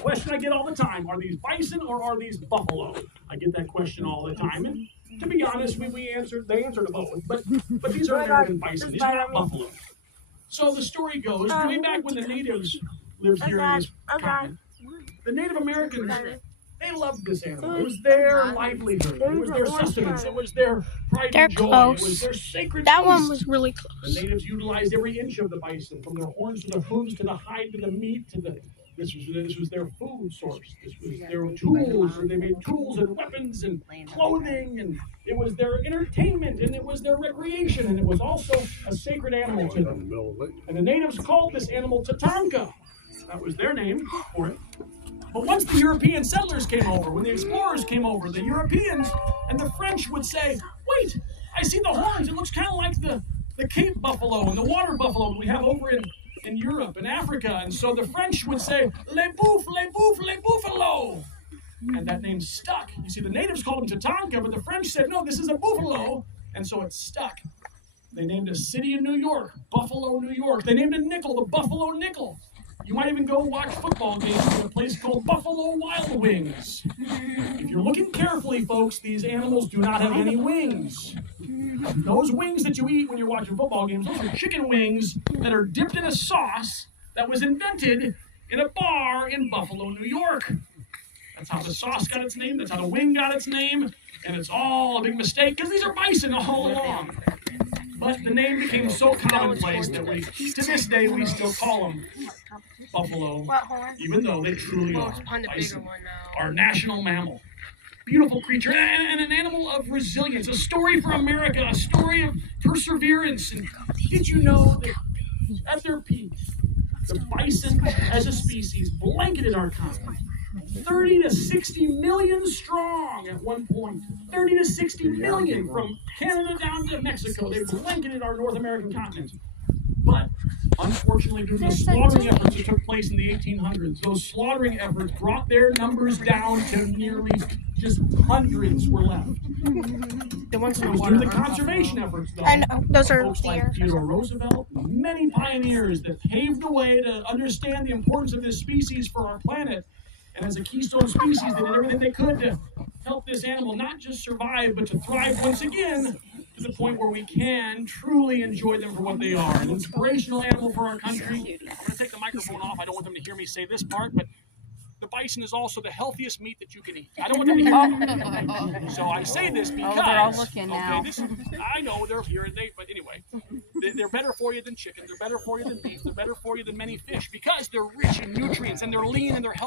Question I get all the time: are these bison or are these buffalo? I get that question all the time, and to be honest, they answered both. But these are American bison. These are not buffalo. So the story goes, way back when the natives lived here in this continent, the Native Americans, they loved this animal. It was their livelihood. It was their sustenance. It was their pride and joy. Close. It was their sacred That feast. one was really close. The natives utilized every inch of the bison, from their horns to the hooves to the hide to the meat to the. This was their food source. This was their tools, and they made tools and weapons and clothing, and it was their entertainment, and it was their recreation, and it was also a sacred animal to them. And the natives called this animal Tatanka. That was their name for it. But once the European settlers came over, when the explorers came over, the Europeans and the French would say, "Wait, I see the horns. It looks kind of like the Cape buffalo and the water buffalo that we have over in Europe and Africa." And so the French would say, "Les bouffe, les bouffe, les buffalo." And that name stuck. You see, the natives called him Tatanka, but the French said, "No, this is a buffalo." And so it stuck. They named a city in New York, Buffalo, New York. They named a nickel the Buffalo Nickel. You might even go watch football games at a place called Buffalo Wild Wings. If you're looking carefully, folks, these animals do not have any wings. Those wings that you eat when you're watching football games, those are chicken wings that are dipped in a sauce that was invented in a bar in Buffalo, New York. That's how the sauce got its name. That's how the wing got its name. And it's all a big mistake because these are bison all along. But the name became so commonplace that to this day, we still call them buffalo, even though they truly are bison, our national mammal. Beautiful creature and an animal of resilience, a story for America, a story of perseverance. And did you know that at their peak, the bison as a species blanketed our continent? 30 to 60 million strong at one point. 30 to 60 million from Canada down to Mexico. They blanketed our North American continent. But unfortunately, due to the slaughtering efforts that took place in the 1800s, those slaughtering efforts brought their numbers down to nearly just hundreds were left. The ones It was due to the conservation efforts, though. I know. Those are Folks like Theodore Roosevelt, many pioneers that paved the way to understand the importance of this species for our planet. And as a keystone species, they did everything they could to help this animal not just survive, but to thrive once again to the point where we can truly enjoy them for what they are. An inspirational animal for our country. I'm going to take the microphone off. I don't want them to hear me say this part, but the bison is also the healthiest meat that you can eat. I don't want them to hear me. So I say this because... Oh, they're all looking now. I know they're here, but anyway, they're better for you than chicken. They're better for you than beef. They're better for you than many fish because they're rich in nutrients and they're lean and they're healthy.